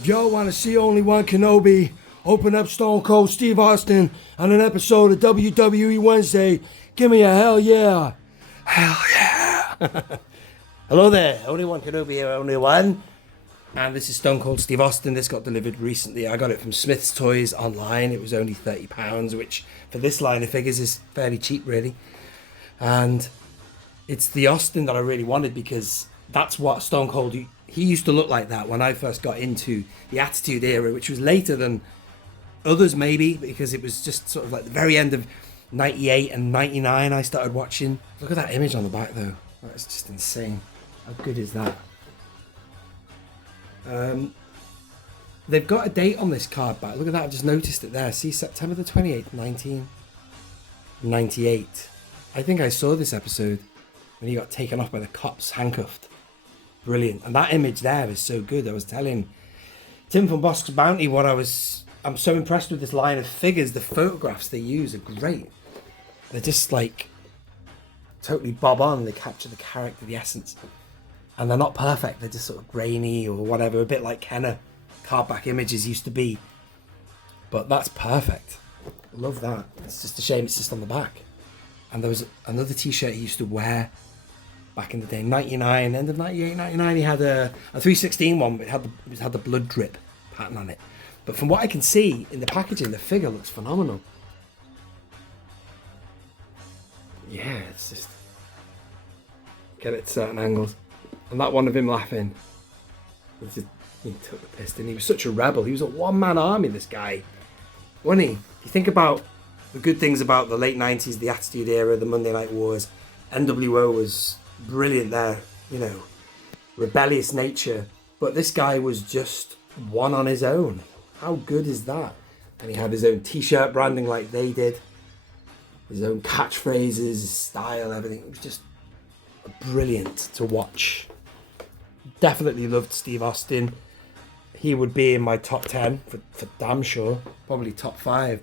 If y'all want to see Only One Kenobi open up Stone Cold Steve Austin on an episode of WWE Wednesday, give me a hell yeah. Hell yeah. Hello there, Only One Kenobi here, Only One. And this is Stone Cold Steve Austin. This got delivered recently. I got it from Smith's Toys online. It was only £30, which for this line of figures is fairly cheap, really. And it's the Austin that I really wanted because that's what Stone Cold, he used to look like that when I first got into the Attitude Era, which was later than others maybe, because it was just sort of like the very end of 98 and 99 I started watching. Look at that image on the back though. That's just insane. How good is that? They've got a date on this card back. Look at that, I've just noticed it there. See, September the 28th, 1998. I think I saw this episode when he got taken off by the cops, handcuffed. Brilliant. And that image there is so good. I was telling Tim from Bosk's Bounty I'm so impressed with this line of figures. The photographs they use are great. They're just like totally bob on. They capture the character, the essence. And they're not perfect. They're just sort of grainy or whatever. A bit like Kenner cardback images used to be. But that's perfect. Love that. It's just a shame it's just on the back. And there was another t-shirt he used to wear back in the day, 99, end of 98, 99. He had a 316 one, but it had the blood drip pattern on it. But from what I can see in the packaging, the figure looks phenomenal. Yeah, it's just... get it at certain angles. And that one of him laughing. He took the piss, and he was such a rebel. He was a one-man army, this guy. Wasn't he? If you think about the good things about the late 90s, the Attitude Era, the Monday Night Wars, NWO was brilliant there, you know, rebellious nature. But this guy was just one on his own. How good is that? And he had his own t-shirt branding like they did. His own catchphrases, his style, everything. It was just brilliant to watch. Definitely loved Steve Austin. He would be in my top 10 for damn sure. Probably top 5.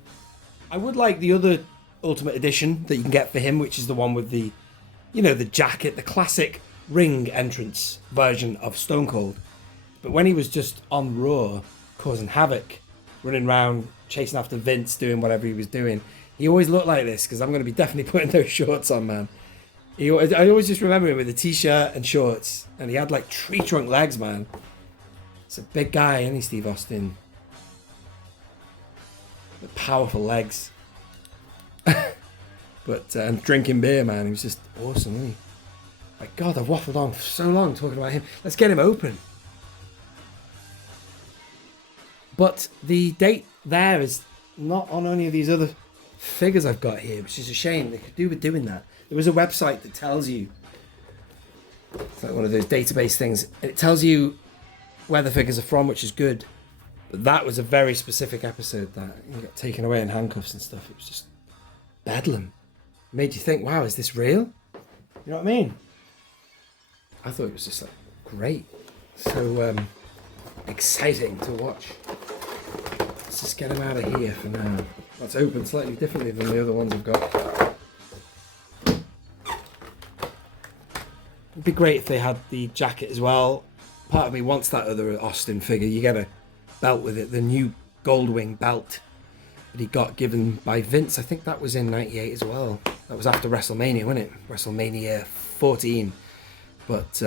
I would like the other Ultimate Edition that you can get for him, which is the one with the, you know, the jacket, the classic ring entrance version of Stone Cold. But when he was just on Raw, causing havoc, running around, chasing after Vince, doing whatever he was doing, he always looked like this, because I'm going to be definitely putting those shorts on, man. I always just remember him with a t-shirt and shorts, and he had like tree trunk legs, man. It's a big guy, isn't he, Steve Austin? The powerful legs. But and drinking beer, man, he was just awesome, wasn't he? My God, I've waffled on for so long talking about him. Let's get him open. But the date there is not on any of these other figures I've got here, which is a shame. They could do with doing that. There was a website that tells you, it's like one of those database things, it tells you where the figures are from, which is good. But that was a very specific episode that he got taken away in handcuffs and stuff. It was just bedlam. It made you think, wow, is this real? You know what I mean? I thought it was just like great. So exciting to watch. Let's just get him out of here for now. That's open slightly differently than the other ones I've got. It'd be great if they had the jacket as well. Part of me wants that other Austin figure. You get a belt with it, the new Goldwing belt that he got given by Vince. I think that was in 98 as well. That was after WrestleMania, wasn't it? WrestleMania 14. But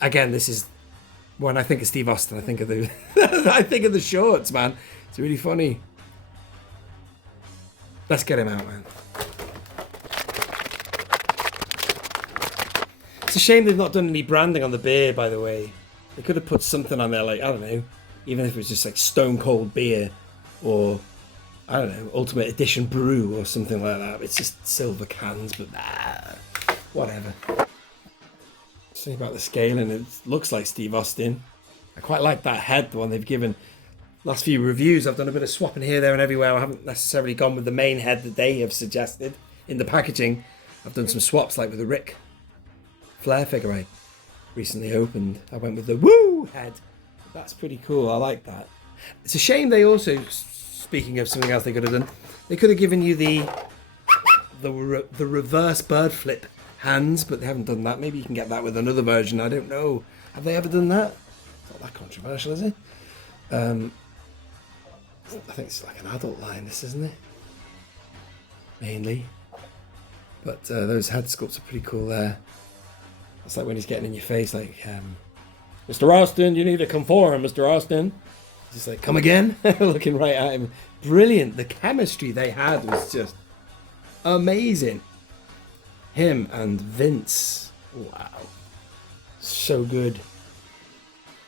again, this is when I think of Steve Austin, I think of the I think of the shorts, man. It's really funny. Let's get him out, man. It's a shame they've not done any branding on the beer, by the way. They could have put something on there, like, I don't know, even if it was just like Stone Cold beer or, I don't know, Ultimate Edition brew or something like that. It's just silver cans, but whatever. Something about the scaling, it looks like Steve Austin. I quite like that head, the one they've given. Last few reviews, I've done a bit of swapping here, there and everywhere. I haven't necessarily gone with the main head that they have suggested in the packaging. I've done some swaps, like with the Ric Flair figure I recently opened. I went with the woo head. That's pretty cool. I like that. It's a shame they also, speaking of something else they could have done, they could have given you the reverse bird flip hands, but they haven't done that. Maybe you can get that with another version. I don't know. Have they ever done that? It's not that controversial, is it? I think it's like an adult line, this, isn't it? Mainly. But those head sculpts are pretty cool there. It's like when he's getting in your face, like, Mr. Austin, you need to conform, Mr. Austin. He's just like, come again? Looking right at him. Brilliant. The chemistry they had was just amazing. Him and Vince. Wow. So good.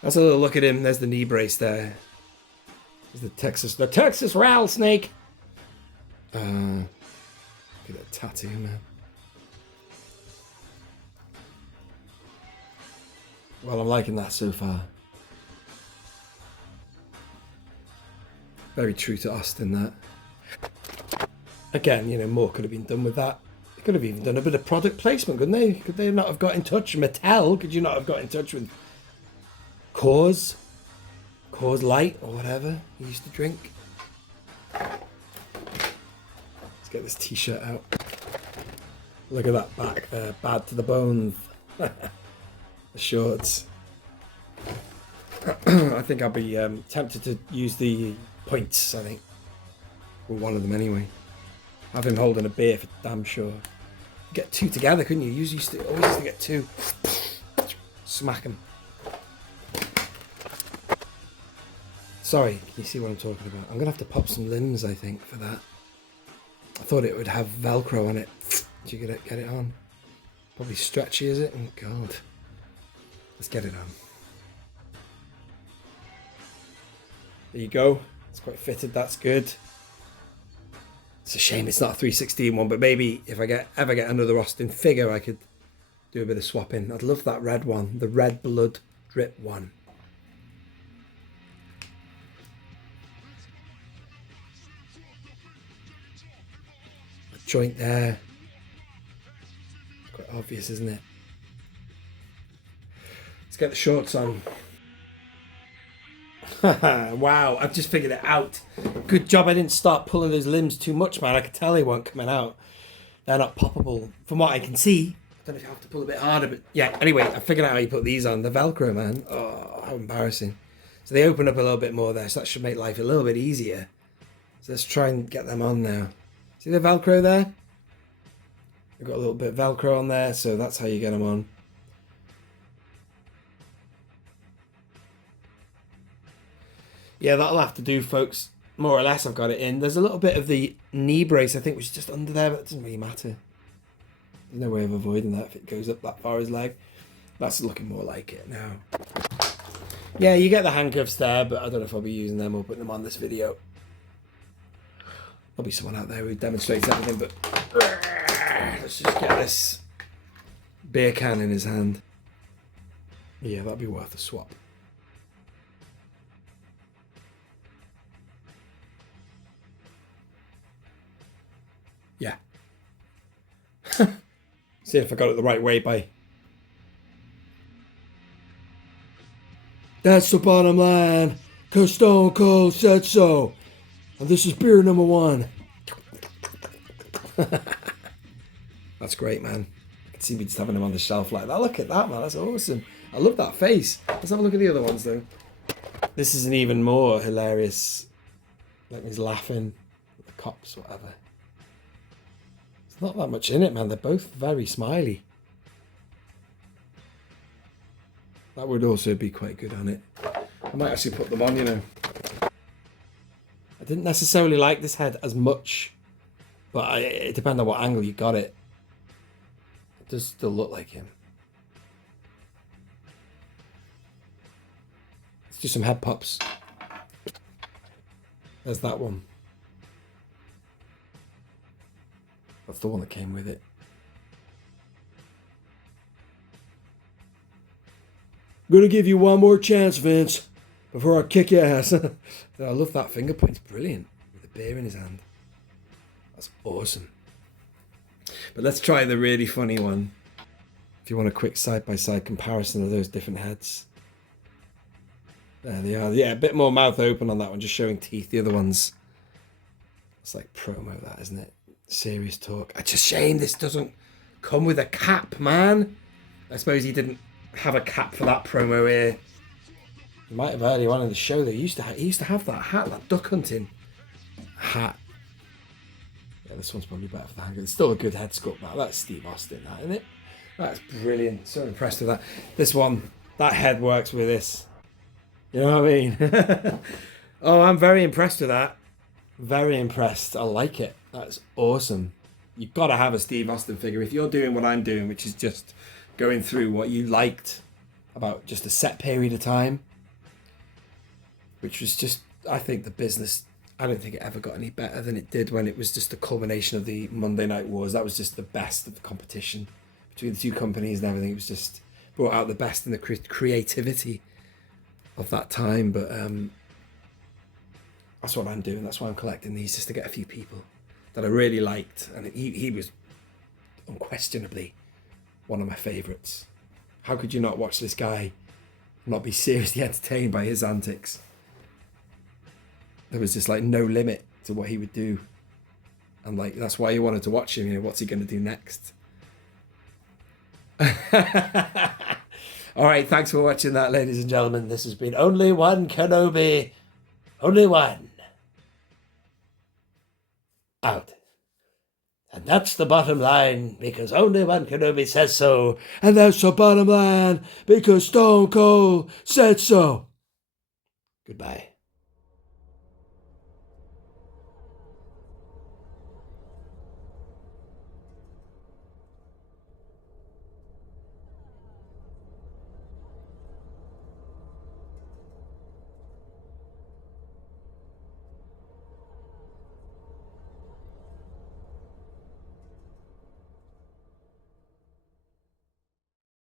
That's a little look at him. There's the knee brace there. There's the Texas rattlesnake. Look at that tattoo, man. Well, I'm liking that so far. Very true to Austin, that. Again, you know, more could have been done with that. They could have even done a bit of product placement, couldn't they? Could they not have got in touch? Mattel, could you not have got in touch with Coors Light or whatever he used to drink? Let's get this t-shirt out. Look at that back there, bad to the bones. The shorts. I think I'll be tempted to use the points, I think. Or one of them anyway. Have him holding a beer for damn sure. Get two together, couldn't you? Always used to get two. Smack them. Sorry, can you see what I'm talking about? I'm going to have to pop some limbs, I think, for that. I thought it would have Velcro on it. Did you get it on? Probably stretchy, is it? Oh, God. Let's get it on. There you go. It's quite fitted. That's good. It's a shame it's not a 316 one, but maybe if I ever get another Austin figure, I could do a bit of swapping. I'd love that red one, the red blood drip one. A joint there. It's quite obvious, isn't it? Let's get the shorts on. Wow, I've just figured it out. Good job I didn't start pulling those limbs too much, man. I could tell they weren't coming out. They're not poppable from what I can see. I don't know if you have to pull a bit harder, but yeah, anyway, I figured out how you put these on. The Velcro, man. Oh, how embarrassing. So they open up a little bit more there, so that should make life a little bit easier. So let's try and get them on now. See the Velcro there? We've got a little bit of Velcro on there, so that's how you get them on. Yeah, that'll have to do, folks. More or less, I've got it in. There's a little bit of the knee brace, I think, which is just under there, but it doesn't really matter. There's no way of avoiding that if it goes up that far his leg. That's looking more like it now. Yeah, you get the handcuffs there, but I don't know if I'll be using them or putting them on this video. There'll be someone out there who demonstrates everything, but let's just get this beer can in his hand. Yeah, that'd be worth a swap. Yeah. See if I got it the right way by. That's the bottom line. 'Cause Stone Cold said so. And this is beer number 1. That's great, man. I can see me just having him on the shelf like that. Look at that, man. That's awesome. I love that face. Let's have a look at the other ones, though. This is an even more hilarious. Like he's laughing at the cops, whatever. There's not that much in it, man. They're both very smiley. That would also be quite good on it. I might actually put them on, you know. I didn't necessarily like this head as much, but it depends on what angle you got it. It does still look like him. Let's do some head pops. There's that one. That's the one that came with it. I'm gonna give you one more chance, Vince, before I kick your ass. I love that finger point. It's brilliant. With a beer in his hand. That's awesome. But let's try the really funny one. If you want a quick side-by-side comparison of those different heads. There they are. Yeah, a bit more mouth open on that one, just showing teeth. The other one's, it's like promo, that, isn't it? Serious talk. It's a shame this doesn't come with a cap, man. I suppose he didn't have a cap for that promo here. You might have earlier on in the show that he used to have that hat, that duck hunting hat. Yeah, this one's probably better for the hanger. It's still a good head sculpt. That's Steve Austin, that, isn't it? That's brilliant. So impressed with that. This one, that head works with this. You know what I mean? Oh, I'm very impressed with that. Very impressed. I like it. That's awesome. You've got to have a Steve Austin figure. If you're doing what I'm doing, which is just going through what you liked about just a set period of time, which was just, I think the business, I don't think it ever got any better than it did when it was just the culmination of the Monday Night Wars. That was just the best of the competition between the two companies and everything. It was just brought out the best in the creativity of that time. But that's what I'm doing. That's why I'm collecting these, just to get a few people that I really liked. And he was unquestionably one of my favourites. How could you not watch this guy and not be seriously entertained by his antics? There was just like no limit to what he would do. And like, that's why you wanted to watch him. You know, what's he going to do next? All right, thanks for watching that, ladies and gentlemen. This has been Only One Kenobi. Only one. Out. And that's the bottom line, because Only One Kenobi says so. And that's the bottom line, because Stone Cold said so. Goodbye.